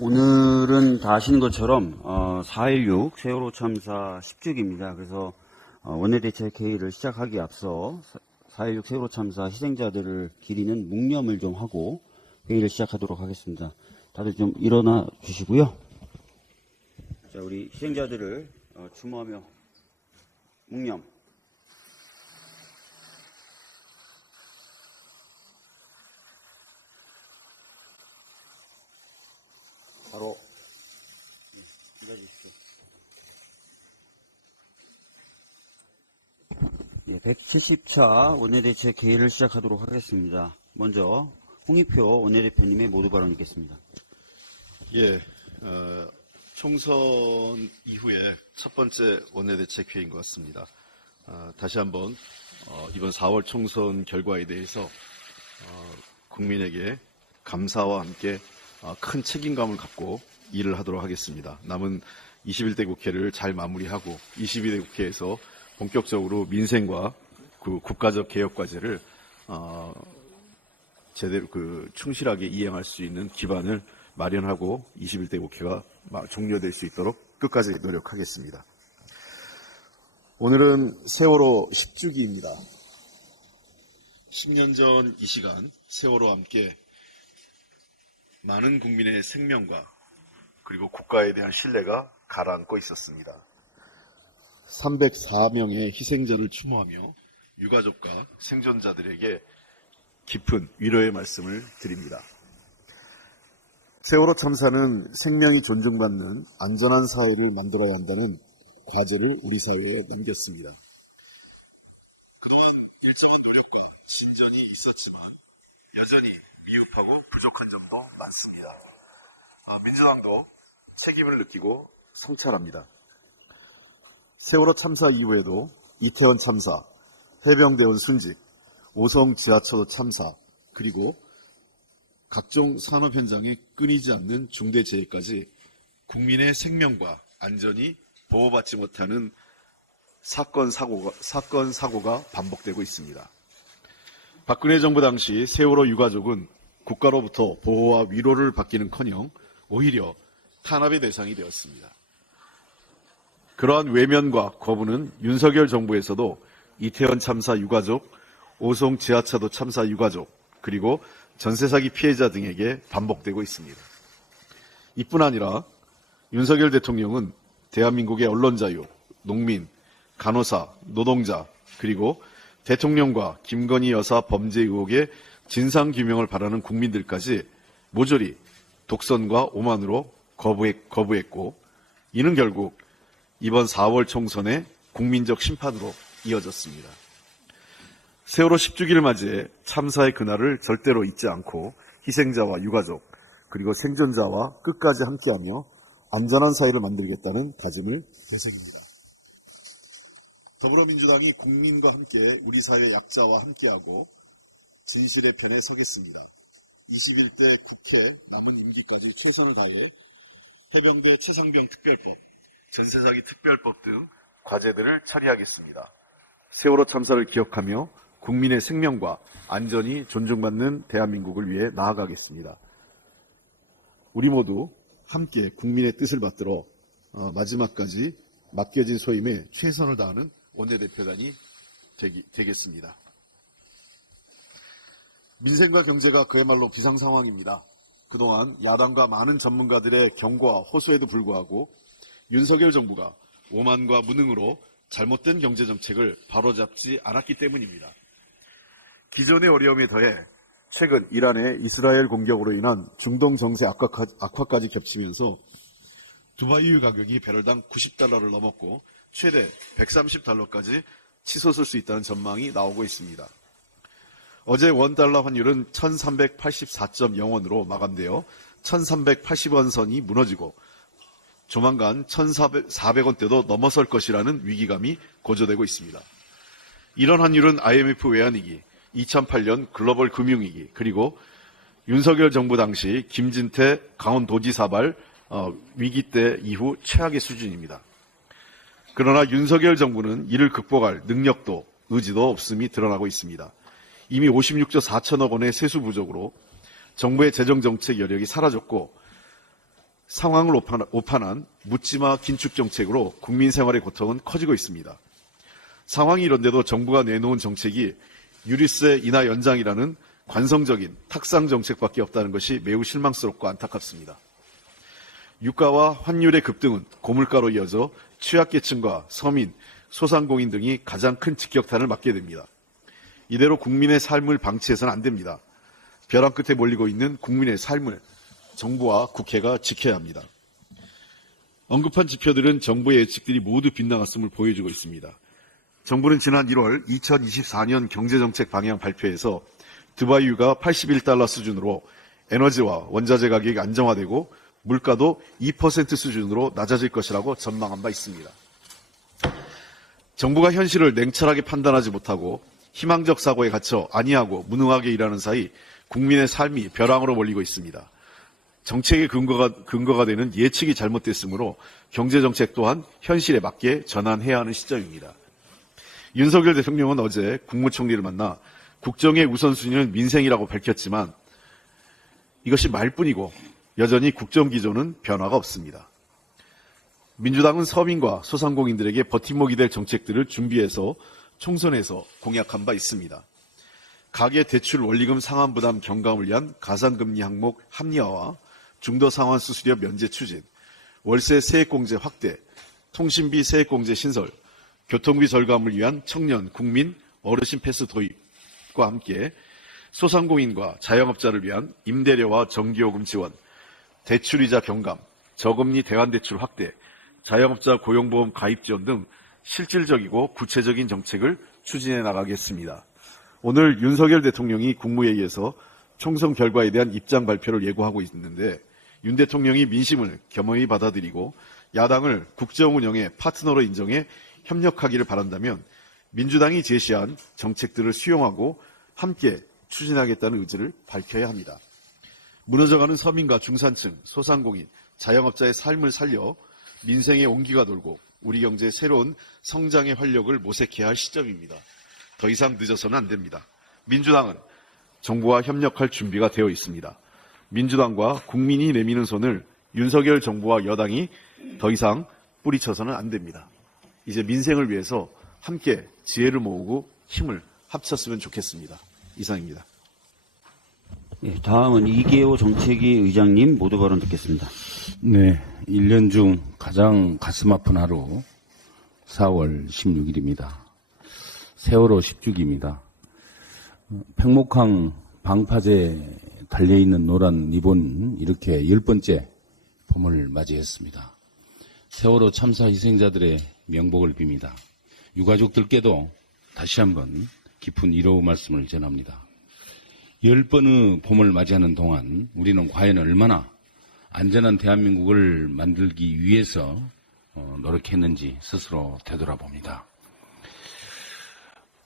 오늘은 다 아시는 것처럼 4.16 세월호 참사 10주기입니다. 그래서 원내대책회의를 시작하기에 앞서 4.16 세월호 참사 희생자들을 기리는 묵념을 좀 하고 회의를 시작하도록 하겠습니다. 다들 좀 일어나 주시고요. 자, 우리 희생자들을 추모하며 묵념. 바로 앉아주십시오. 170차 원내대책 회의를 시작하도록 하겠습니다. 먼저 홍익표 원내대표님의 모두 발언 있겠습니다. 총선 이후에 첫 번째 원내대책 회의인 것 같습니다. 다시 한번 이번 4월 총선 결과에 대해서 국민에게 감사와 함께 큰 책임감을 갖고 일을 하도록 하겠습니다. 남은 21대 국회를 잘 마무리하고 22대 국회에서 본격적으로 민생과 그 국가적 개혁 과제를 제대로 충실하게 이행할 수 있는 기반을 마련하고 21대 국회가 종료될 수 있도록 끝까지 노력하겠습니다. 오늘은 세월호 10주기입니다. 10년 전 이 시간 세월호와 함께 많은 국민의 생명과 그리고 국가에 대한 신뢰가 가라앉고 있었습니다. 304명의 희생자를 추모하며 유가족과 생존자들에게 깊은 위로의 말씀을 드립니다. 세월호 참사는 생명이 존중받는 안전한 사회를 만들어야 한다는 과제를 우리 사회에 남겼습니다. 그동안 일정한 노력과 진전이 있었지만 여전히 미흡하고 부족한 점도 많습니다. 민주당도 책임을 느끼고 성찰합니다. 세월호 참사 이후에도 이태원 참사, 해병대원 순직, 오송 지하철 참사, 그리고 각종 산업 현장에 끊이지 않는 중대재해까지 국민의 생명과 안전이 보호받지 못하는 사건, 사고가 반복되고 있습니다. 박근혜 정부 당시 세월호 유가족은 국가로부터 보호와 위로를 받기는커녕 오히려 탄압의 대상이 되었습니다. 그러한 외면과 거부는 윤석열 정부에서도 이태원 참사 유가족, 오송 지하차도 참사 유가족, 그리고 전세 사기 피해자 등에게 반복되고 있습니다. 이뿐 아니라 윤석열 대통령은 대한민국의 언론 자유, 농민, 간호사, 노동자, 그리고 대통령과 김건희 여사 범죄 의혹의 진상규명을 바라는 국민들까지 모조리 독선과 오만으로 거부했고, 이는 결국 이번 4월 총선의 국민적 심판으로 이어졌습니다. 세월호 10주기를 맞이해 참사의 그날을 절대로 잊지 않고 희생자와 유가족 그리고 생존자와 끝까지 함께하며 안전한 사회를 만들겠다는 다짐을 되새깁니다. 더불어민주당이 국민과 함께 우리 사회 약자와 함께하고 진실의 편에 서겠습니다. 21대 국회 남은 임기까지 최선을 다해 해병대 최상병 특별법, 전세사기 특별법 등 과제들을 처리하겠습니다. 세월호 참사를 기억하며 국민의 생명과 안전이 존중받는 대한민국을 위해 나아가겠습니다. 우리 모두 함께 국민의 뜻을 받들어 마지막까지 맡겨진 소임에 최선을 다하는 원내대표단이 되겠습니다. 민생과 경제가 그야말로 비상상황입니다. 그동안 야당과 많은 전문가들의 경고와 호소에도 불구하고 윤석열 정부가 오만과 무능으로 잘못된 경제정책을 바로잡지 않았기 때문입니다. 기존의 어려움에 더해 최근 이란의 이스라엘 공격으로 인한 중동 정세 악화까지 겹치면서 두바이유 가격이 배럴당 90달러를 넘었고 최대 130달러까지 치솟을 수 있다는 전망이 나오고 있습니다. 어제 원달러 환율은 1384.0원으로 마감되어 1380원 선이 무너지고 조만간 1400원대도 넘어설 것이라는 위기감이 고조되고 있습니다. 이런 환율은 IMF 외환위기, 2008년 글로벌 금융위기, 그리고 윤석열 정부 당시 김진태 강원도지사발 위기 때 이후 최악의 수준입니다. 그러나 윤석열 정부는 이를 극복할 능력도 의지도 없음이 드러나고 있습니다. 이미 56조 4천억 원의 세수 부족으로 정부의 재정정책 여력이 사라졌고 상황을 오판한 묻지마 긴축 정책으로 국민 생활의 고통은 커지고 있습니다. 상황이 이런데도 정부가 내놓은 정책이 유류세 인하 연장이라는 관성적인 탁상 정책밖에 없다는 것이 매우 실망스럽고 안타깝습니다. 유가와 환율의 급등은 고물가로 이어져 취약계층과 서민, 소상공인 등이 가장 큰 직격탄을 맞게 됩니다. 이대로 국민의 삶을 방치해서는 안 됩니다. 벼랑 끝에 몰리고 있는 국민의 삶을 정부와 국회가 지켜야 합니다. 언급한 지표들은 정부의 예측들이 모두 빗나갔음을 보여주고 있습니다. 정부는 지난 1월 2024년 경제정책 방향 발표에서 두바이유가 81달러 수준으로 에너지와 원자재 가격이 안정화되고 물가도 2% 수준으로 낮아질 것이라고 전망한 바 있습니다. 정부가 현실을 냉철하게 판단하지 못하고 희망적 사고에 갇혀 안이하고 무능하게 일하는 사이 국민의 삶이 벼랑으로 몰리고 있습니다. 정책의 근거가 되는 예측이 잘못됐으므로 경제정책 또한 현실에 맞게 전환해야 하는 시점입니다. 윤석열 대통령은 어제 국무총리를 만나 국정의 우선순위는 민생이라고 밝혔지만 이것이 말뿐이고 여전히 국정 기조는 변화가 없습니다. 민주당은 서민과 소상공인들에게 버팀목이 될 정책들을 준비해서 총선에서 공약한 바 있습니다. 가계대출 원리금 상환부담 경감을 위한 가산금리 항목 합리화와 중도상환 수수료 면제 추진, 월세 세액공제 확대, 통신비 세액공제 신설, 교통비 절감을 위한 청년, 국민, 어르신 패스 도입과 함께 소상공인과 자영업자를 위한 임대료와 전기요금 지원, 대출이자 경감, 저금리 대환대출 확대, 자영업자 고용보험 가입 지원 등 실질적이고 구체적인 정책을 추진해 나가겠습니다. 오늘 윤석열 대통령이 국무회의에서 총선 결과에 대한 입장 발표를 예고하고 있는데 윤 대통령이 민심을 겸허히 받아들이고 야당을 국정 운영의 파트너로 인정해 협력하기를 바란다면 민주당이 제시한 정책들을 수용하고 함께 추진하겠다는 의지를 밝혀야 합니다. 무너져가는 서민과 중산층, 소상공인, 자영업자의 삶을 살려 민생의 온기가 돌고 우리 경제의 새로운 성장의 활력을 모색해야 할 시점입니다. 더 이상 늦어서는 안 됩니다. 민주당은 정부와 협력할 준비가 되어 있습니다. 민주당과 국민이 내미는 손을 윤석열 정부와 여당이 더 이상 뿌리쳐서는 안 됩니다. 이제 민생을 위해서 함께 지혜를 모으고 힘을 합쳤으면 좋겠습니다. 이상입니다. 예, 다음은 이계호 정책위 의장님 모두 발언 듣겠습니다. 네, 1년 중 가장 가슴 아픈 하루 4월 16일입니다. 세월호 10주기입니다. 팽목항 방파제 달려있는 노란 리본 이렇게 10번째 봄을 맞이했습니다. 세월호 참사 희생자들의 명복을 빕니다. 유가족들께도 다시 한번 깊은 위로 말씀을 전합니다. 10번의 봄을 맞이하는 동안 우리는 과연 얼마나 안전한 대한민국을 만들기 위해서 노력했는지 스스로 되돌아봅니다.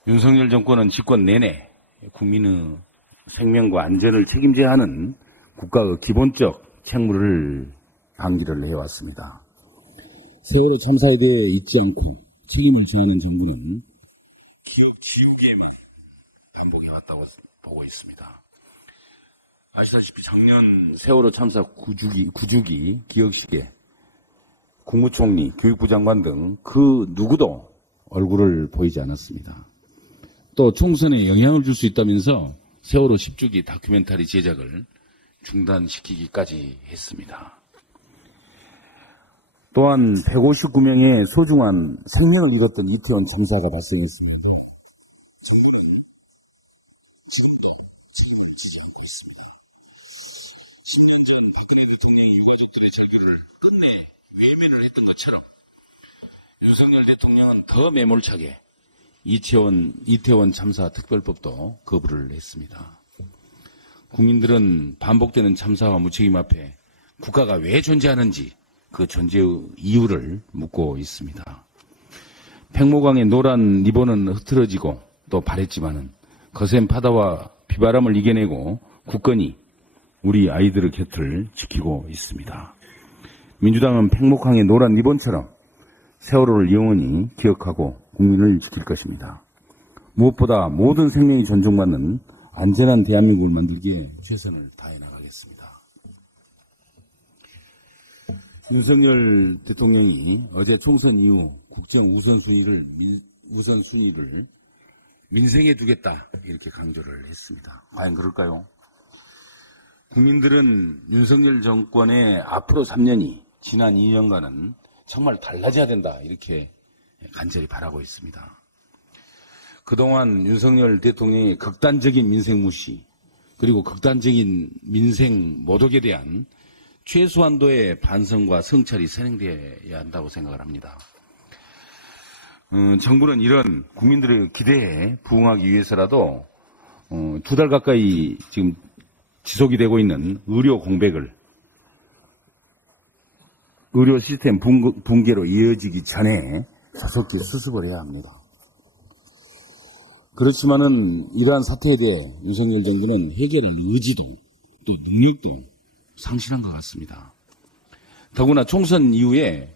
윤석열 정권은 집권 내내 국민의 생명과 안전을 책임져야 하는 국가의 기본적 책무를 방기를 해왔습니다. 세월호 참사에 대해 잊지 않고 책임을 져하는 정부는 기억 지우개만 반복해왔다고 보고 있습니다. 아시다시피 작년 세월호 참사 9주기 기억식에 국무총리, 교육부 장관 등 그 누구도 얼굴을 보이지 않았습니다. 또 총선에 영향을 줄 수 있다면서 세월호 10주기 다큐멘터리 제작을 중단시키기까지 했습니다. 또한 159명의 소중한 생명을 잃었던 이태원 참사가 발생했습니다. 정부는 지금도 책임을 지지 않고 있습니다. 10년 전 박근혜 대통령이 유가족들의 절규를 끝내 외면을 했던 것처럼 윤석열 대통령은 더 매몰차게 이태원 참사 특별법도 거부를 했습니다. 국민들은 반복되는 참사와 무책임 앞에 국가가 왜 존재하는지 그 존재의 이유를 묻고 있습니다. 팽목항의 노란 리본은 흐트러지고 또 바랬지만은 거센 바다와 비바람을 이겨내고 굳건히 우리 아이들의 곁을 지키고 있습니다. 민주당은 팽목항의 노란 리본처럼 세월호를 영원히 기억하고 국민을 지킬 것입니다. 무엇보다 모든 생명이 존중받는 안전한 대한민국을 만들기에 최선을 다해 나가겠습니다. 윤석열 대통령이 어제 총선 이후 국정 우선순위를 민생에 두겠다 이렇게 강조를 했습니다. 과연 그럴까요? 국민들은 윤석열 정권의 앞으로 3년이 지난 2년간은 정말 달라져야 된다 이렇게 간절히 바라고 있습니다. 그동안 윤석열 대통령의 극단적인 민생 무시 그리고 극단적인 민생 모독에 대한 최소한도의 반성과 성찰이 선행되어야 한다고 생각을 합니다. 정부는 이런 국민들의 기대에 부응하기 위해서라도 2달 가까이 지금 지속이 되고 있는 의료 공백을 의료 시스템 붕괴로 이어지기 전에 조속히 수습을 해야 합니다. 그렇지만은 이러한 사태에 대해 윤석열 정부는 해결할 의지도 또 능력도 상실한 것 같습니다. 더구나 총선 이후에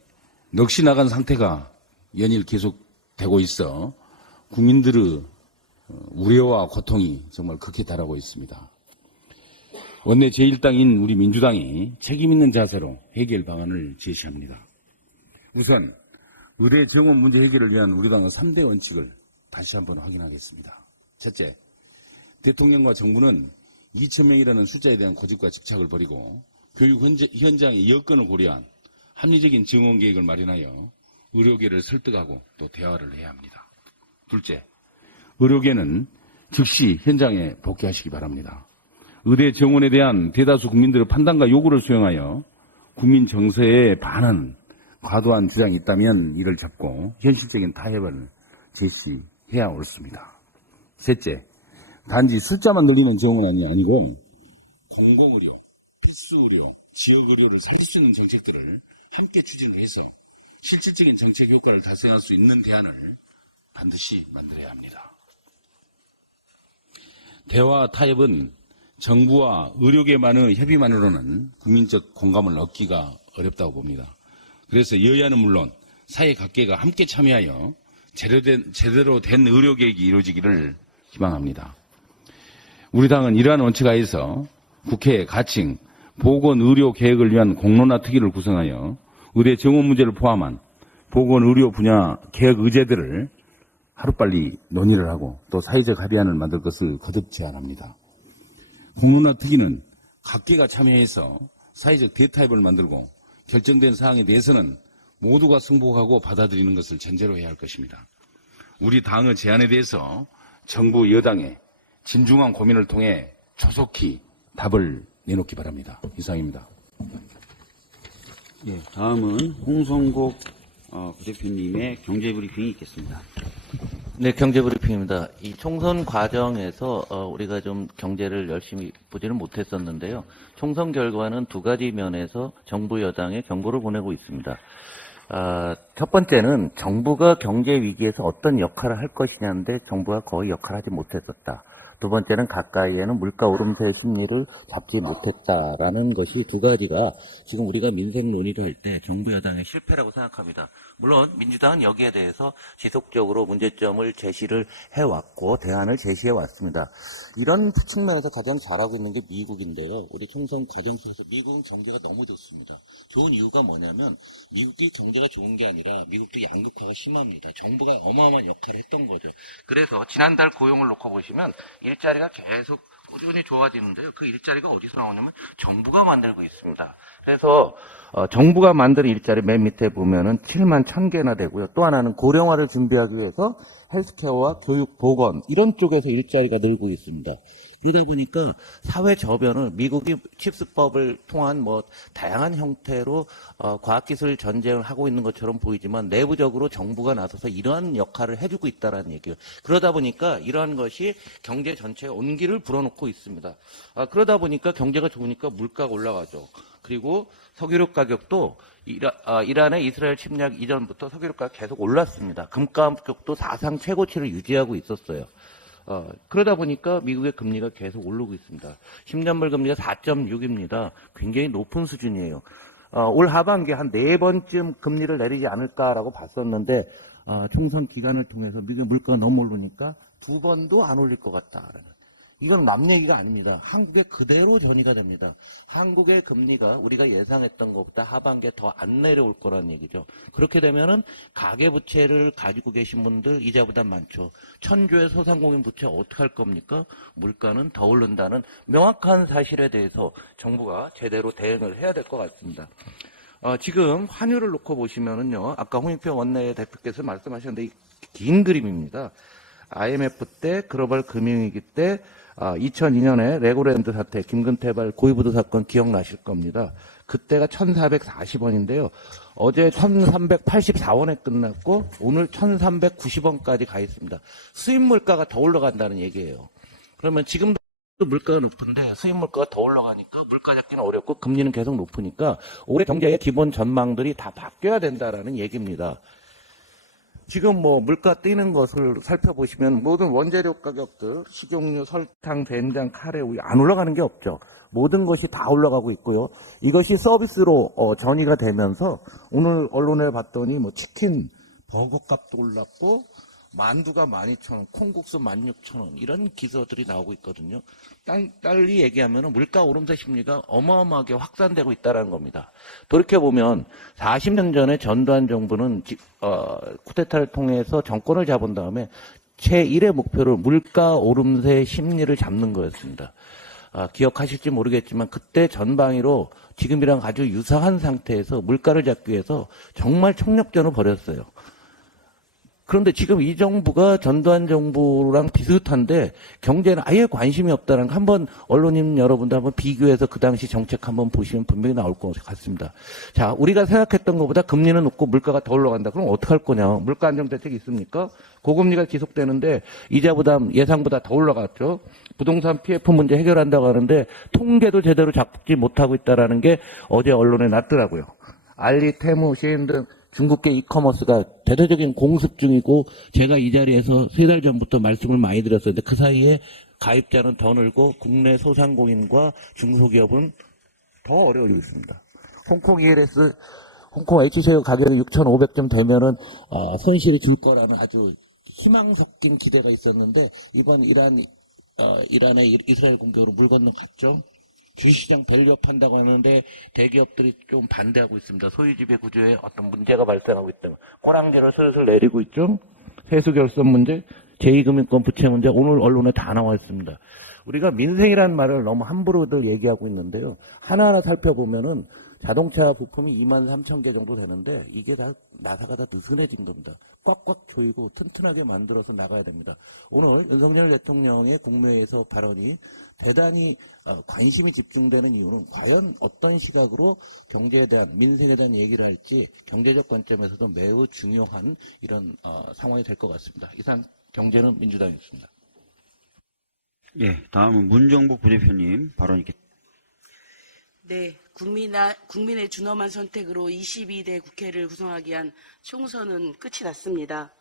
넋이 나간 상태가 연일 계속되고 있어 국민들의 우려와 고통이 정말 극에 달하고 있습니다. 원내 제1당인 우리 민주당이 책임있는 자세로 해결 방안을 제시합니다. 우선 의대 정원 문제 해결을 위한 우리 당의 3대 원칙을 다시 한번 확인하겠습니다. 첫째, 대통령과 정부는 2,000명이라는 숫자에 대한 고집과 집착을 버리고 교육 현장의 여건을 고려한 합리적인 증원 계획을 마련하여 의료계를 설득하고 또 대화를 해야 합니다. 둘째, 의료계는 즉시 현장에 복귀하시기 바랍니다. 의대 정원에 대한 대다수 국민들의 판단과 요구를 수용하여 국민 정서에 반한 과도한 주장이 있다면 이를 접고 현실적인 타협을 제시해야 옳습니다. 셋째, 단지 숫자만 늘리는 정원이 아니고 공공의료, 필수의료, 지역의료를 살릴 수 있는 정책들을 함께 추진을 해서 실질적인 정책 효과를 달성할 수 있는 대안을 반드시 만들어야 합니다. 대화 타협은 정부와 의료계만의 협의만으로는 국민적 공감을 얻기가 어렵다고 봅니다. 그래서 여야는 물론 사회 각계가 함께 참여하여 제대로 된 의료계획이 이루어지기를 희망합니다. 우리 당은 이러한 원칙 하에서 국회 가칭 보건의료계획을 위한 공론화 특위를 구성하여 의대 정원 문제를 포함한 보건의료 분야 계획 의제들을 하루빨리 논의를 하고 또 사회적 합의안을 만들 것을 거듭 제안합니다. 공론화 특위는 각계가 참여해서 사회적 대타협을 만들고 결정된 사항에 대해서는 모두가 승복하고 받아들이는 것을 전제로 해야 할 것입니다. 우리 당의 제안에 대해서 정부 여당의 진중한 고민을 통해 조속히 답을 내놓기 바랍니다. 이상입니다. 예, 다음은 홍성국 부대표님의 경제브리핑이 있겠습니다. 네, 경제브리핑입니다. 이 총선 과정에서 우리가 좀 경제를 열심히 보지는 못했었는데요. 총선 결과는 두 가지 면에서 정부 여당에 경고를 보내고 있습니다. 첫 번째는 정부가 경제 위기에서 어떤 역할을 할 것이냐인데 정부가 거의 역할을 하지 못했었다. 두 번째는 가까이에는 물가 오름세 심리를 잡지 못했다라는 것이 두 가지가 지금 우리가 민생 논의를 할 때 정부 여당의 실패라고 생각합니다. 물론 민주당은 여기에 대해서 지속적으로 문제점을 제시를 해왔고 대안을 제시해 왔습니다. 이런 측면에서 가장 잘하고 있는 게 미국인데요. 우리 총선 과정 속에서 미국은 경제가 너무 좋습니다. 좋은 이유가 뭐냐면 미국이 경제가 좋은 게 아니라 미국도 양극화가 심합니다. 정부가 어마어마한 역할을 했던 거죠. 그래서 지난달 고용을 놓고 보시면 일자리가 계속 꾸준히 좋아지는데요. 그 일자리가 어디서 나오냐면 정부가 만들고 있습니다. 그래서 정부가 만든 일자리 맨 밑에 보면은 7만 1,000개나 되고요. 또 하나는 고령화를 준비하기 위해서 헬스케어와 교육, 보건 이런 쪽에서 일자리가 늘고 있습니다. 그러다 보니까 사회 저변을 미국이 칩스법을 통한 다양한 형태로 과학기술 전쟁을 하고 있는 것처럼 보이지만 내부적으로 정부가 나서서 이러한 역할을 해주고 있다는 얘기예요. 그러다 보니까 이러한 것이 경제 전체에 온기를 불어넣고 있습니다. 그러다 보니까 경제가 좋으니까 물가가 올라가죠. 그리고 석유류 가격도 이란의 이스라엘 침략 이전부터 석유류 가격 계속 올랐습니다. 금가 가격도 사상 최고치를 유지하고 있었어요. 그러다 보니까 미국의 금리가 계속 오르고 있습니다. 10년물 금리가 4.6입니다. 굉장히 높은 수준이에요. 올 하반기에 한 4번쯤 금리를 내리지 않을까라고 봤었는데 총선 기간을 통해서 미국의 물가가 너무 오르니까 2번도 안 올릴 것 같다라는 이건 남 얘기가 아닙니다. 한국에 그대로 전이가 됩니다. 한국의 금리가 우리가 예상했던 것보다 하반기에 더 안 내려올 거라는 얘기죠. 그렇게 되면은 가계부채를 가지고 계신 분들 이자 부담 많죠. 천조의 소상공인 부채 어떻게 할 겁니까? 물가는 더 오른다는 명확한 사실에 대해서 정부가 제대로 대응을 해야 될 것 같습니다. 지금 환율을 놓고 보시면은요, 아까 홍익표 원내대표께서 말씀하셨는데, 긴 그림입니다. IMF 때, 글로벌 금융위기 때, 2002년에 레고랜드 사태, 김근태발 고위부도 사건 기억나실 겁니다. 그때가 1,440원인데요. 어제 1,384원에 끝났고, 오늘 1,390원까지 가 있습니다. 수입 물가가 더 올라간다는 얘기예요. 그러면 지금도 물가가 높은데 수입 물가가 더 올라가니까 물가 잡기는 어렵고 금리는 계속 높으니까 올해 경제의 기본 전망들이 다 바뀌어야 된다라는 얘기입니다. 지금 뭐 물가 뛰는 것을 살펴보시면 모든 원재료 가격들, 식용유, 설탕, 된장, 카레, 우유 안 올라가는 게 없죠. 모든 것이 다 올라가고 있고요. 이것이 서비스로 전이가 되면서 오늘 언론에 봤더니 뭐 치킨, 버거값도 올랐고 만두가 12,000원, 콩국수 16,000원 이런 기사들이 나오고 있거든요. 딸리 얘기하면 물가 오름세 심리가 어마어마하게 확산되고 있다는 겁니다. 돌이켜보면 40년 전에 전두환 정부는 쿠데타를 통해서 정권을 잡은 다음에 제1의 목표를 물가 오름세 심리를 잡는 거였습니다. 기억하실지 모르겠지만 그때 전방위로 지금이랑 아주 유사한 상태에서 물가를 잡기 위해서 정말 총력전을 벌였어요. 그런데 지금 이 정부가 전두환 정부랑 비슷한데 경제는 아예 관심이 없다는 거 한번 언론인 여러분들 한번 비교해서 그 당시 정책 한번 보시면 분명히 나올 것 같습니다. 자, 우리가 생각했던 것보다 금리는 높고 물가가 더 올라간다. 그럼 어떡할 거냐? 물가 안정 대책이 있습니까? 고금리가 지속되는데 이자 부담 예상보다 더 올라갔죠. 부동산 PF 문제 해결한다고 하는데 통계도 제대로 잡지 못하고 있다라는 게 어제 언론에 났더라고요. 알리, 테무, 시인 등 중국계 이커머스가 대대적인 공습 중이고 제가 이 자리에서 3달 전부터 말씀을 많이 드렸었는데 그 사이에 가입자는 더 늘고 국내 소상공인과 중소기업은 더 어려워지고 있습니다. 홍콩 ELS, 홍콩 H쉐어 가격이 6,500점 되면은 손실이 줄 거라는 아주 희망 섞인 기대가 있었는데 이번 이란의 이스라엘 공격으로 물 건너갔죠. 주식시장 밸류업 한다고 하는데 대기업들이 좀 반대하고 있습니다. 소유지배 구조에 어떤 문제가 발생하고 있다고. 꼬랑지를 슬슬 내리고 있죠. 세수결손 문제, 제2금융권 부채 문제 오늘 언론에 다 나와 있습니다. 우리가 민생이라는 말을 너무 함부로들 얘기하고 있는데요. 하나하나 살펴보면은 자동차 부품이 23,000개 정도 되는데 이게 다 나사가 다 느슨해진 겁니다. 꽉꽉 조이고 튼튼하게 만들어서 나가야 됩니다. 오늘 윤석열 대통령의 국무회의에서 발언이 대단히 관심이 집중되는 이유는 과연 어떤 시각으로 경제에 대한 민생에 대한 얘기를 할지 경제적 관점에서도 매우 중요한 이런 상황이 될 것 같습니다. 이상 경제는 민주당이었습니다. 예, 다음은 문정복 부대표님 발언 있겠습니다. 네, 국민의 준엄한 선택으로 22대 국회를 구성하기 위한 총선은 끝이 났습니다.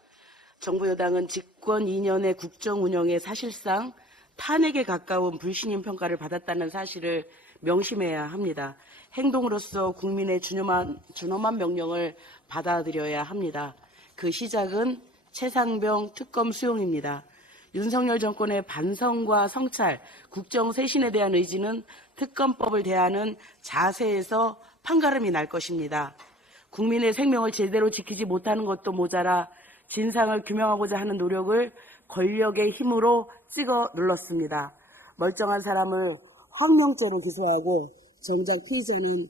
정부 여당은 집권 2년의 국정 운영에 사실상 탄핵에 가까운 불신임 평가를 받았다는 사실을 명심해야 합니다. 행동으로서 국민의 준엄한 명령을 받아들여야 합니다. 그 시작은 최상병 특검 수용입니다. 윤석열 정권의 반성과 성찰, 국정 쇄신에 대한 의지는 특검법을 대하는 자세에서 판가름이 날 것입니다. 국민의 생명을 제대로 지키지 못하는 것도 모자라 진상을 규명하고자 하는 노력을 권력의 힘으로 찍어 눌렀습니다. 멀쩡한 사람을 황명죄로 기소하고 정작 피의자는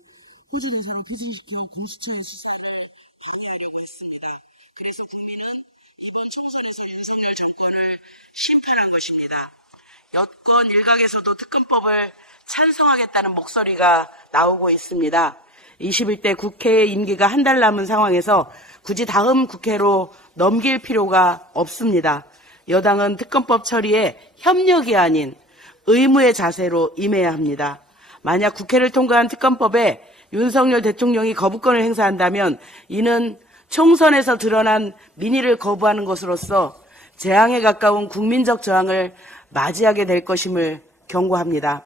호주 대사를 피신시켜 공수처에 수사하려고 했습니다. 그래서 국민은 이번 총선에서 윤석열 정권을 심판한 것입니다. 여권 일각에서도 특검법을 찬성하겠다는 목소리가 나오고 있습니다. 21대 국회 임기가 한 달 남은 상황에서 굳이 다음 국회로 넘길 필요가 없습니다. 여당은 특검법 처리에 협력이 아닌 의무의 자세로 임해야 합니다. 만약 국회를 통과한 특검법에 윤석열 대통령이 거부권을 행사한다면 이는 총선에서 드러난 민의를 거부하는 것으로서 재앙에 가까운 국민적 저항을 맞이하게 될 것임을 경고합니다.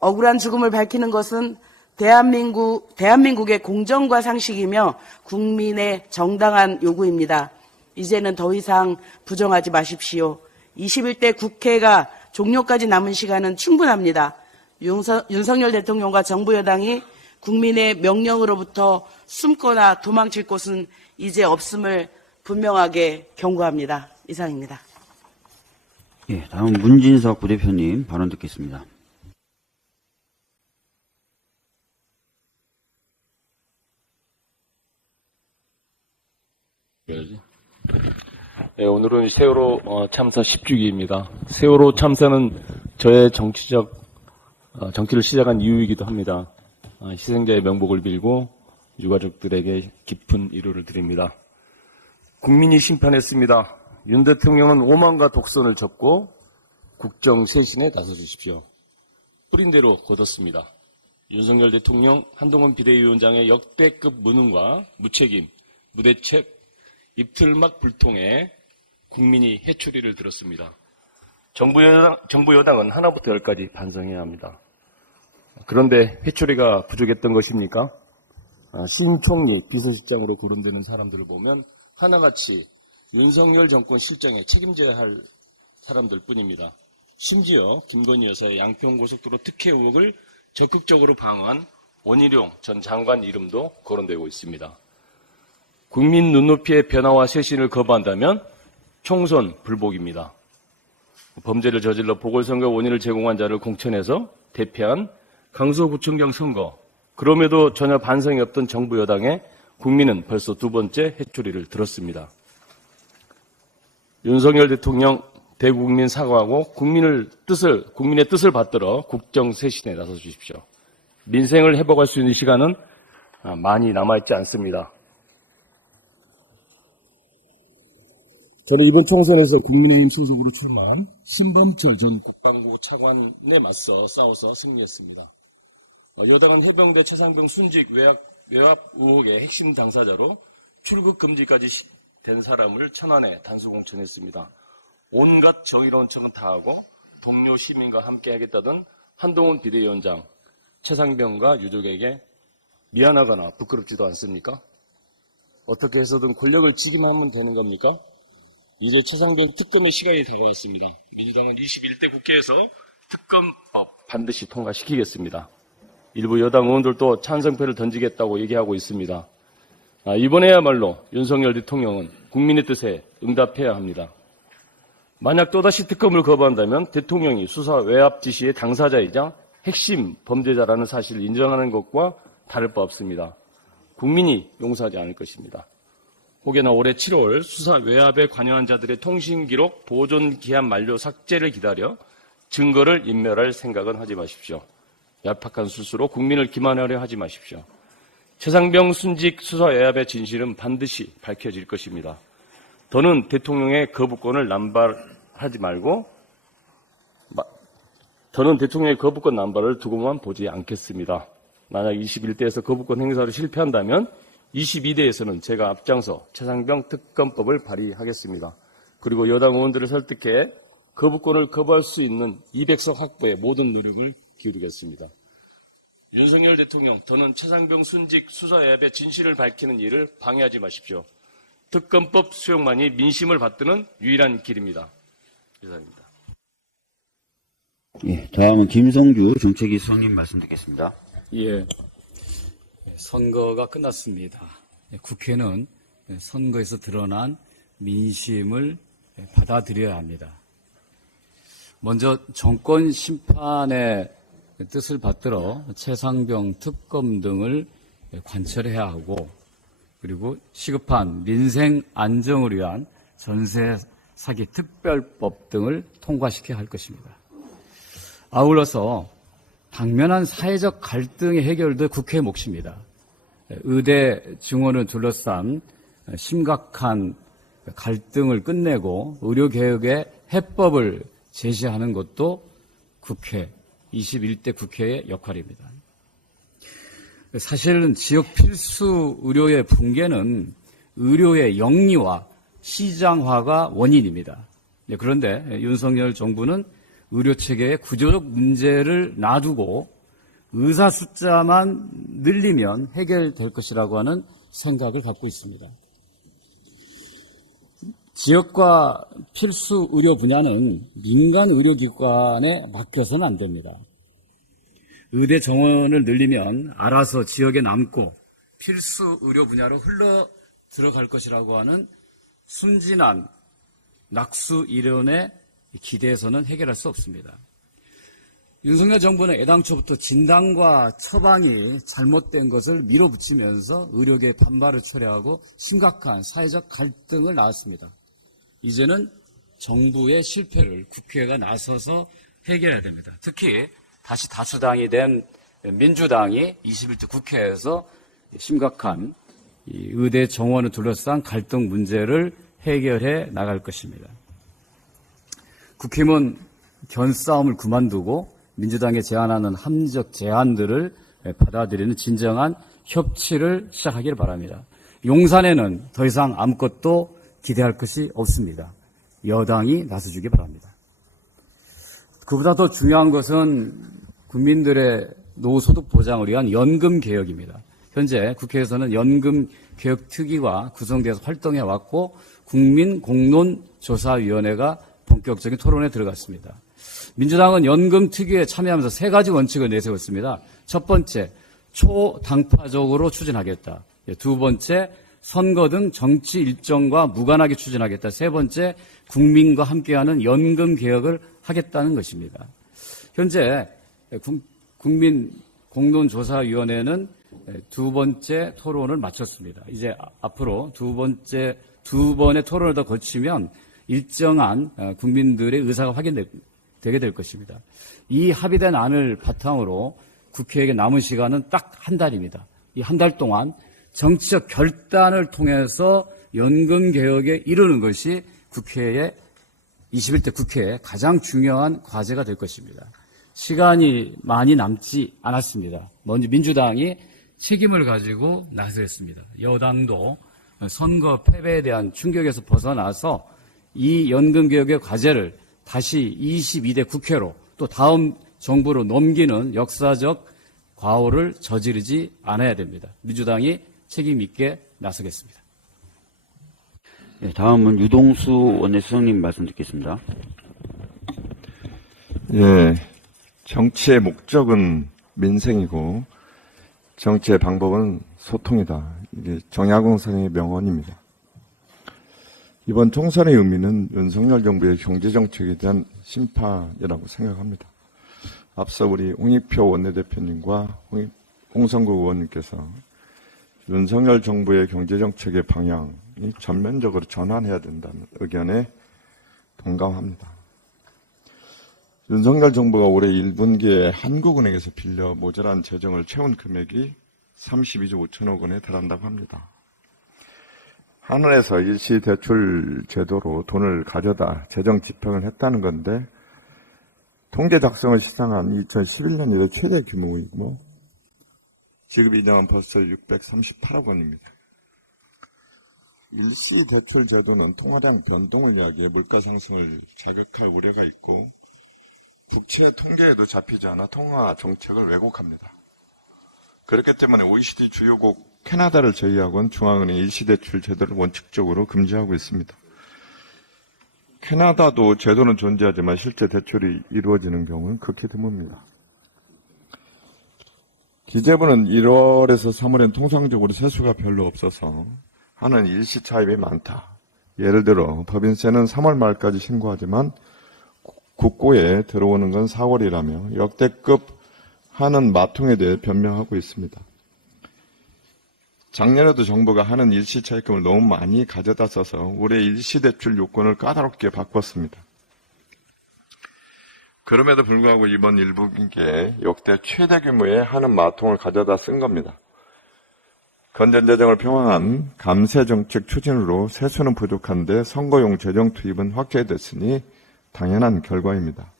억울한 죽음을 밝히는 것은 대한민국의 공정과 상식이며 국민의 정당한 요구입니다. 이제는 더 이상 부정하지 마십시오. 21대 국회가 종료까지 남은 시간은 충분합니다. 윤석열 대통령과 정부 여당이 국민의 명령으로부터 숨거나 도망칠 곳은 이제 없음을 분명하게 경고합니다. 이상입니다. 예, 다음 문진석 부대표님 발언 듣겠습니다. 네, 오늘은 세월호 참사 10주기입니다. 세월호 참사는 저의 정치를 시작한 이유이기도 합니다. 희생자의 명복을 빌고 유가족들에게 깊은 위로를 드립니다. 국민이 심판했습니다. 윤 대통령은 오만과 독선을 접고 국정 쇄신에 나서주십시오. 뿌린 대로 거뒀습니다. 윤석열 대통령, 한동훈 비대위원장의 역대급 무능과 무책임, 무대책, 입틀막 불통에 국민이 해초리를 들었습니다. 정부 여당은 하나부터 열까지 반성해야 합니다. 그런데 해초리가 부족했던 것입니까? 신 총리 비서실장으로 거론되는 사람들을 보면 하나같이 윤석열 정권 실정에 책임져야 할 사람들 뿐입니다. 심지어 김건희 여사의 양평고속도로 특혜 의혹을 적극적으로 방어한 원희룡 전 장관 이름도 거론되고 있습니다. 국민 눈높이의 변화와 쇄신을 거부한다면 총선 불복입니다. 범죄를 저질러 보궐선거 원인을 제공한 자를 공천해서 대패한 강서구청장 선거, 그럼에도 전혀 반성이 없던 정부 여당에 국민은 벌써 두 번째 해초리를 들었습니다. 윤석열 대통령 대국민 사과하고 국민의 뜻을 받들어 국정 쇄신에 나서 주십시오. 민생을 회복할 수 있는 시간은 많이 남아있지 않습니다. 저는 이번 총선에서 국민의힘 소속으로 출마한 신범철 전 국방부 차관에 맞서 싸워서 승리했습니다. 여당은 해병대 최상병 순직 외압 의혹의 핵심 당사자로 출국 금지까지 된 사람을 천안에 단수공천했습니다. 온갖 정의로운 척은 다하고 동료 시민과 함께 하겠다던 한동훈 비대위원장, 최상병과 유족에게 미안하거나 부끄럽지도 않습니까? 어떻게 해서든 권력을 지기만 하면 되는 겁니까? 이제 최상병 특검의 시간이 다가왔습니다. 민주당은 21대 국회에서 특검법 반드시 통과시키겠습니다. 일부 여당 의원들도 찬성표를 던지겠다고 얘기하고 있습니다. 이번에야말로 윤석열 대통령은 국민의 뜻에 응답해야 합니다. 만약 또다시 특검을 거부한다면 대통령이 수사 외압 지시의 당사자이자 핵심 범죄자라는 사실을 인정하는 것과 다를 바 없습니다. 국민이 용서하지 않을 것입니다. 혹여나 올해 7월 수사 외압에 관여한 자들의 통신기록 보존 기한 만료 삭제를 기다려 증거를 인멸할 생각은 하지 마십시오. 얄팍한 술수로 국민을 기만하려 하지 마십시오. 최상병 순직 수사 외압의 진실은 반드시 밝혀질 것입니다. 더는 대통령의 거부권을 남발하지 말고 저는 대통령의 거부권 남발을 두고만 보지 않겠습니다. 만약 21대에서 거부권 행사를 실패한다면 22대에서는 제가 앞장서 최상병 특검법을 발의하겠습니다. 그리고 여당 의원들을 설득해 거부권을 거부할 수 있는 200석 확보에 모든 노력을 기울이겠습니다. 윤석열 대통령, 더는 최상병 순직 수사 외압의 진실을 밝히는 일을 방해하지 마십시오. 특검법 수용만이 민심을 받드는 유일한 길입니다. 이상입니다. 예, 다음은 김성주 정책위 수석님 말씀 듣겠습니다. 예, 선거가 끝났습니다. 국회는 선거에서 드러난 민심을 받아들여야 합니다. 먼저 정권 심판의 뜻을 받들어 최상병 특검 등을 관철해야 하고, 그리고 시급한 민생 안정을 위한 전세 사기 특별법 등을 통과시켜야 할 것입니다. 아울러서 당면한 사회적 갈등의 해결도 국회의 몫입니다. 의대 증원을 둘러싼 심각한 갈등을 끝내고 의료개혁의 해법을 제시하는 것도 국회, 21대 국회의 역할입니다. 사실은 지역 필수 의료의 붕괴는 의료의 영리화, 시장화가 원인입니다. 그런데 윤석열 정부는 의료체계의 구조적 문제를 놔두고 의사 숫자만 늘리면 해결될 것이라고 하는 생각을 갖고 있습니다. 지역과 필수 의료 분야는 민간 의료기관에 맡겨서는 안 됩니다. 의대 정원을 늘리면 알아서 지역에 남고 필수 의료 분야로 흘러 들어갈 것이라고 하는 순진한 낙수 이론에 기대해서는 해결할 수 없습니다. 윤석열 정부는 애당초부터 진단과 처방이 잘못된 것을 밀어붙이면서 의료계의 반발을 초래하고 심각한 사회적 갈등을 낳았습니다. 이제는 정부의 실패를 국회가 나서서 해결해야 됩니다. 특히 다시 다수당이 된 민주당이 21대 국회에서 심각한 이 의대 정원을 둘러싼 갈등 문제를 해결해 나갈 것입니다. 국힘은 견싸움을 그만두고 민주당이 제안하는 합리적 제안들을 받아들이는 진정한 협치를 시작하기를 바랍니다. 용산에는 더 이상 아무것도 기대할 것이 없습니다. 여당이 나서주기 바랍니다. 그보다 더 중요한 것은 국민들의 노후소득 보장을 위한 연금 개혁입니다. 현재 국회에서는 연금 개혁 특위가 구성돼서 활동해왔고 국민공론조사위원회가 본격적인 토론에 들어갔습니다. 민주당은 연금 특위에 참여하면서 3가지 원칙을 내세웠습니다. 첫 번째, 초당파적으로 추진하겠다. 두 번째, 선거 등 정치 일정과 무관하게 추진하겠다. 세 번째, 국민과 함께하는 연금 개혁을 하겠다는 것입니다. 현재 국민공론조사위원회는 두 번째 토론을 마쳤습니다. 이제 앞으로 두 번의 토론을 더 거치면 일정한 국민들의 의사가 확인되게 될 것입니다. 이 합의된 안을 바탕으로 국회에게 남은 시간은 딱 한 달입니다. 이 한 달 동안 정치적 결단을 통해서 연금 개혁에 이르는 것이 21대 국회의 가장 중요한 과제가 될 것입니다. 시간이 많이 남지 않았습니다. 먼저 민주당이 책임을 가지고 나섰습니다. 여당도 선거 패배에 대한 충격에서 벗어나서 이 연금 개혁의 과제를 다시 22대 국회로 또 다음 정부로 넘기는 역사적 과오를 저지르지 않아야 됩니다. 민주당이 책임 있게 나서겠습니다. 네, 다음은 유동수 원내수석님 말씀 듣겠습니다. 예, 정치의 목적은 민생이고 정치의 방법은 소통이다. 이게 정약용 선생의 명언입니다. 이번 총선의 의미는 윤석열 정부의 경제정책에 대한 심판이라고 생각합니다. 앞서 우리 홍익표 원내대표님과 홍성구 의원님께서 윤석열 정부의 경제정책의 방향이 전면적으로 전환해야 된다는 의견에 동감합니다. 윤석열 정부가 올해 1분기에 한국은행에서 빌려 모자란 재정을 채운 금액이 32조 5천억 원에 달한다고 합니다. 한은에서 일시대출 제도로 돈을 가져다 재정 집행을 했다는 건데 통계 작성을 시작한 2011년 이래 최대 규모이고 지급 이자는 벌써 638억 원입니다. 일시대출 제도는 통화량 변동을 이야기해 물가 상승을 자극할 우려가 있고 국채 통계에도 잡히지 않아 통화 정책을 왜곡합니다. 그렇기 때문에 OECD 주요국 캐나다를 제외하고는 중앙은행 일시대출 제도를 원칙적으로 금지하고 있습니다. 캐나다도 제도는 존재하지만 실제 대출이 이루어지는 경우는 극히 드뭅니다. 기재부는 1월에서 3월엔 통상적으로 세수가 별로 없어서 하는 일시 차입이 많다. 예를 들어 법인세는 3월 말까지 신고하지만 국고에 들어오는 건 4월이라며 역대급 하는 마통에 대해 변명하고 있습니다. 작년에도 정부가 하는 일시 차입금을 너무 많이 가져다 써서 올해 일시대출 요건을 까다롭게 바꿨습니다. 그럼에도 불구하고 이번 1분기에 역대 최대 규모의 하는 마통을 가져다 쓴 겁니다. 건전재정을 표방한 감세정책 추진으로 세수는 부족한데 선거용 재정 투입은 확대됐으니 당연한 결과입니다.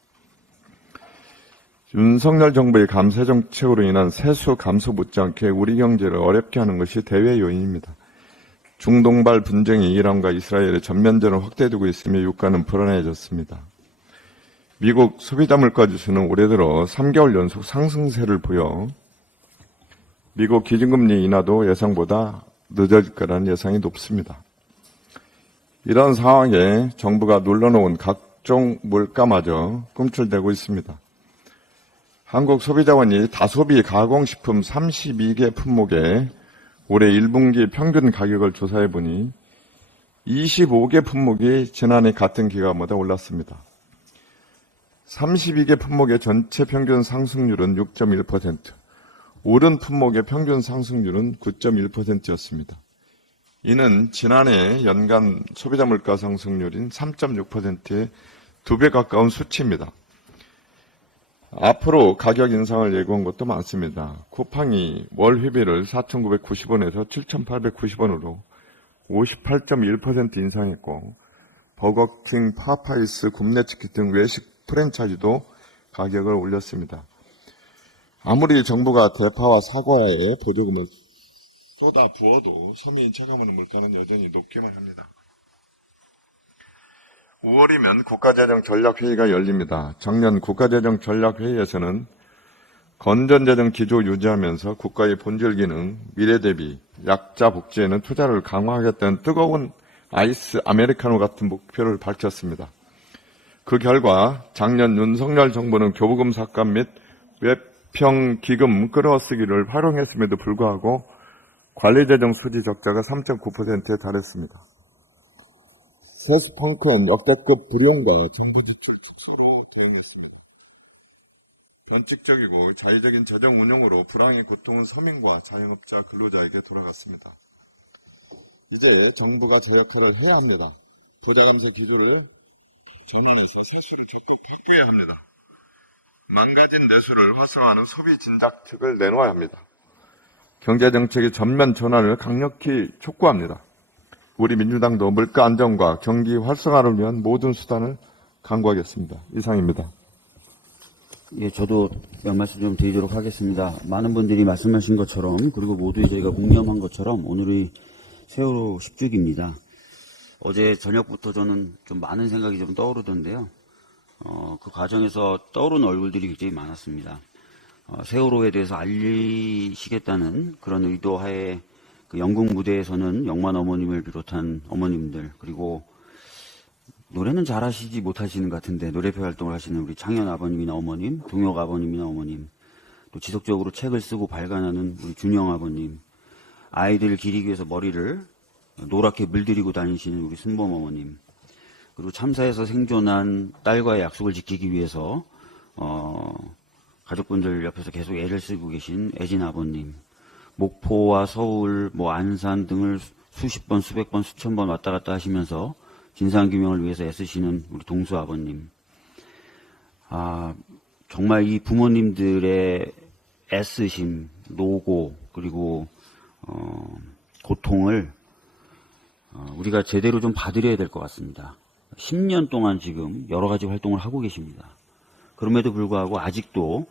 윤석열 정부의 감세정책으로 인한 세수 감소 못지않게 우리 경제를 어렵게 하는 것이 대외 요인입니다. 중동발 분쟁이 이란과 이스라엘의 전면전을 확대되고 있으며 유가는 불안해졌습니다. 미국 소비자 물가지수는 올해 들어 3개월 연속 상승세를 보여 미국 기준금리 인하도 예상보다 늦어질 거라는 예상이 높습니다. 이런 상황에 정부가 눌러놓은 각종 물가마저 꿈틀대고 있습니다. 한국소비자원이 다소비 가공식품 32개 품목의 올해 1분기 평균 가격을 조사해보니 25개 품목이 지난해 같은 기간보다 올랐습니다. 32개 품목의 전체 평균 상승률은 6.1%, 오른 품목의 평균 상승률은 9.1%였습니다. 이는 지난해 연간 소비자 물가 상승률인 3.6%의 2배 가까운 수치입니다. 앞으로 가격 인상을 예고한 것도 많습니다. 쿠팡이 월 회비를 4,990원에서 7,890원으로 58.1% 인상했고, 버거킹, 파파이스, 굽네치킨 등 외식 프랜차이즈도 가격을 올렸습니다. 아무리 정부가 대파와 사과에 보조금을 쏟아 부어도 서민이 체감하는 물가는 여전히 높기만 합니다. 5월이면 국가재정전략회의가 열립니다. 작년 국가재정전략회의에서는 건전재정 기조 유지하면서 국가의 본질 기능, 미래 대비, 약자 복지에는 투자를 강화하겠다는 뜨거운 아이스 아메리카노 같은 목표를 밝혔습니다. 그 결과 작년 윤석열 정부는 교부금 삭감 및 외평 기금 끌어쓰기를 활용했음에도 불구하고 관리재정 수지 적자가 3.9%에 달했습니다. 세수 펑크는 역대급 불용과 정부 지출 축소로 대응했습니다. 변칙적이고 자의적인 재정 운용으로 불황의 고통은 서민과 자영업자 근로자에게 돌아갔습니다. 이제 정부가 제 역할을 해야 합니다. 부자 감세 기조를 전환해서 세수를 적극 확보해야 합니다. 망가진 내수를 활성화하는 소비 진작책을 내놓아야 합니다. 경제정책의 전면 전환을 강력히 촉구합니다. 우리 민주당도 물가 안정과 경기 활성화를 위한 모든 수단을 강구하겠습니다. 이상입니다. 예, 저도 몇 말씀 좀 드리도록 하겠습니다. 많은 분들이 말씀하신 것처럼, 그리고 모두 저희가 묵념한 것처럼 오늘의 세월호 10주기입니다. 어제 저녁부터 저는 좀 많은 생각이 좀 떠오르던데요. 그 과정에서 떠오르는 얼굴들이 굉장히 많았습니다. 세월호에 대해서 알리시겠다는 그런 의도하에 그 영국 무대에서는 영만 어머님을 비롯한 어머님들, 그리고 노래는 잘하시지 못하시는 것 같은데 노래표 활동을 하시는 우리 창현 아버님이나 어머님, 동혁 아버님이나 어머님, 또 지속적으로 책을 쓰고 발간하는 우리 준영 아버님, 아이들을 기리기 위해서 머리를 노랗게 물들이고 다니시는 우리 순범 어머님, 그리고 참사에서 생존한 딸과의 약속을 지키기 위해서 가족분들 옆에서 계속 애를 쓰고 계신 애진 아버님, 목포와 서울, 안산 등을 수십 번, 수백 번, 수천 번 왔다 갔다 하시면서 진상규명을 위해서 애쓰시는 우리 동수 아버님. 정말 이 부모님들의 애쓰심, 노고, 그리고 고통을 우리가 제대로 좀 봐드려야 될 것 같습니다. 10년 동안 지금 여러 가지 활동을 하고 계십니다. 그럼에도 불구하고 아직도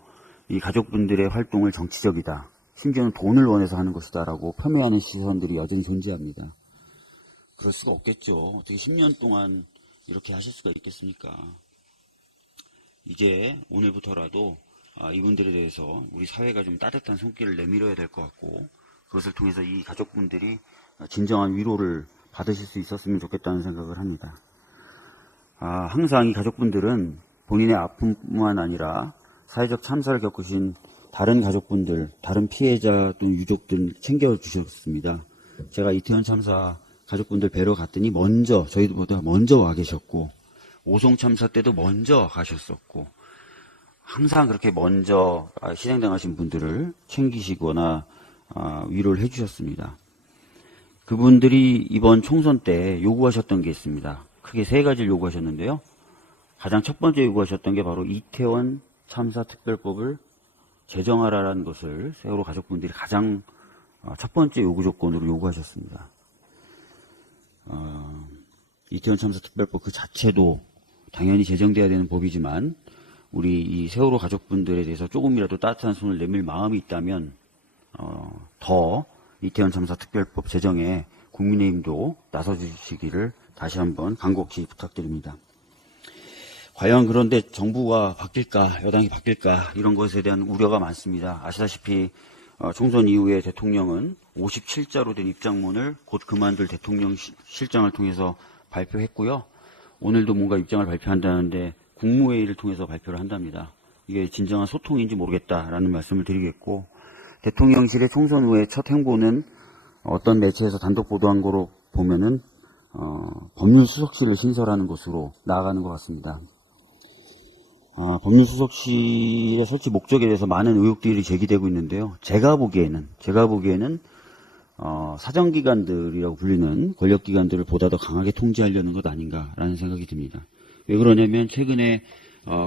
이 가족분들의 활동을 정치적이다, 심지어는 돈을 원해서 하는 것이다라고 폄훼하는 시선들이 여전히 존재합니다. 그럴 수가 없겠죠. 어떻게 10년 동안 이렇게 하실 수가 있겠습니까? 이제 오늘부터라도 이분들에 대해서 우리 사회가 좀 따뜻한 손길을 내밀어야 될 것 같고, 그것을 통해서 이 가족분들이 진정한 위로를 받으실 수 있었으면 좋겠다는 생각을 합니다. 항상 이 가족분들은 본인의 아픔뿐만 아니라 사회적 참사를 겪으신 다른 가족분들, 다른 피해자 또는 유족들 챙겨주셨습니다. 제가 이태원 참사 가족분들 뵈러 갔더니 저희보다 먼저 와 계셨고, 오송 참사 때도 먼저 가셨었고, 항상 그렇게 먼저 희생당하신 분들을 챙기시거나 위로를 해주셨습니다. 그분들이 이번 총선 때 요구하셨던 게 있습니다. 크게 세 가지를 요구하셨는데요. 가장 첫 번째 요구하셨던 게 바로 이태원 참사 특별법을 제정하라는 것을 세월호 가족분들이 가장 첫 번째 요구 조건으로 요구하셨습니다. 이태원 참사 특별법 그 자체도 당연히 제정돼야 되는 법이지만, 우리 이 세월호 가족분들에 대해서 조금이라도 따뜻한 손을 내밀 마음이 있다면 더 이태원 참사 특별법 제정에 국민의힘도 나서주시기를 다시 한번 간곡히 부탁드립니다. 과연 그런데 정부가 바뀔까, 여당이 바뀔까, 이런 것에 대한 우려가 많습니다. 아시다시피 총선 이후에 대통령은 57자로 된 입장문을 곧 그만둘 대통령 실장을 통해서 발표했고요. 오늘도 뭔가 입장을 발표한다는데 국무회의를 통해서 발표를 한답니다. 이게 진정한 소통인지 모르겠다라는 말씀을 드리겠고, 대통령실의 총선 후에 첫 행보는 어떤 매체에서 단독 보도한 거로 보면은 법률수석실을 신설하는 것으로 나아가는 것 같습니다. 법률수석실의 설치 목적에 대해서 많은 의혹들이 제기되고 있는데요. 제가 보기에는 사정기관들이라고 불리는 권력기관들을 보다 더 강하게 통제하려는 것 아닌가라는 생각이 듭니다. 왜 그러냐면 최근에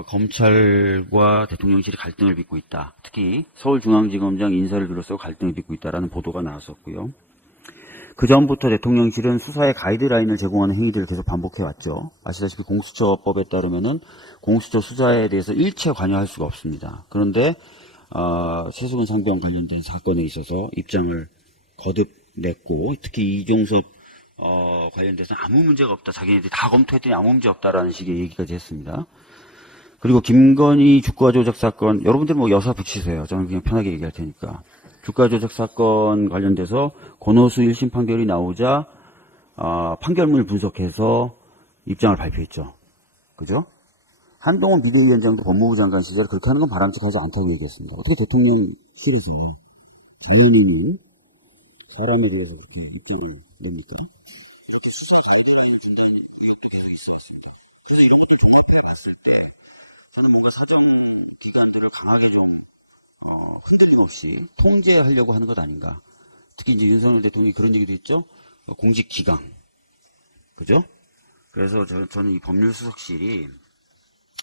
검찰과 대통령실이 갈등을 빚고 있다. 특히 서울중앙지검장 인사를 둘러싸고 갈등을 빚고 있다라는 보도가 나왔었고요. 그 전부터 대통령실은 수사의 가이드라인을 제공하는 행위들을 계속 반복해왔죠. 아시다시피 공수처법에 따르면은 공수처 수사에 대해서 일체 관여할 수가 없습니다. 그런데 최수근 상병 관련된 사건에 있어서 입장을 거듭 냈고, 특히 이종섭 관련돼서 아무 문제가 없다. 자기네들이 다 검토했더니 아무 문제 없다라는 식의 얘기까지 했습니다. 그리고 김건희 주가 조작 사건, 여러분들 뭐 여사 붙이세요. 저는 그냥 편하게 얘기할 테니까. 주가 조작 사건 관련돼서 권오수 1심 판결이 나오자 판결문을 분석해서 입장을 발표했죠. 그죠? 한동훈 비대위원장도 법무부 장관 시절에 그렇게 하는 건 바람직하지 않다고 얘기했습니다. 어떻게 대통령실에서 자연인이 사람에 대해서 그렇게 입장을 냅니까? 이렇게 수사 가이드라인을 준다는 의혹도 계속 있어 왔습니다. 그래서 이런 것들 종합해 봤을 때 저는 뭔가 사정기관들을 강하게 좀 흔들림 없이 통제하려고 하는 것 아닌가. 특히 이제 윤석열 대통령이 그런 얘기도 했죠. 공직기강. 그죠? 그래서 저는 이 법률수석실이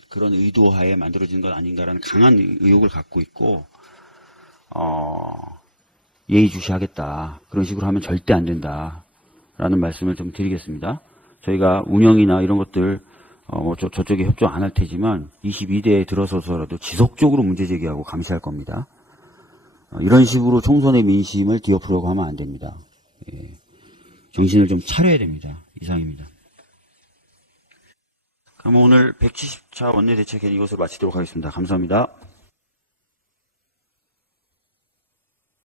그런 의도하에 만들어진 것 아닌가라는 강한 의혹을 갖고 있고, 예의주시하겠다. 그런 식으로 하면 절대 안 된다라는 말씀을 좀 드리겠습니다. 저희가 운영이나 이런 것들 저쪽에 협조 안 할 테지만 22대에 들어서서라도 지속적으로 문제 제기하고 감시할 겁니다. 이런 식으로 총선의 민심을 뒤엎으려고 하면 안 됩니다. 예. 정신을 좀 차려야 됩니다. 이상입니다. 그럼 오늘 170차 원내대책회의 이것을 마치도록 하겠습니다. 감사합니다.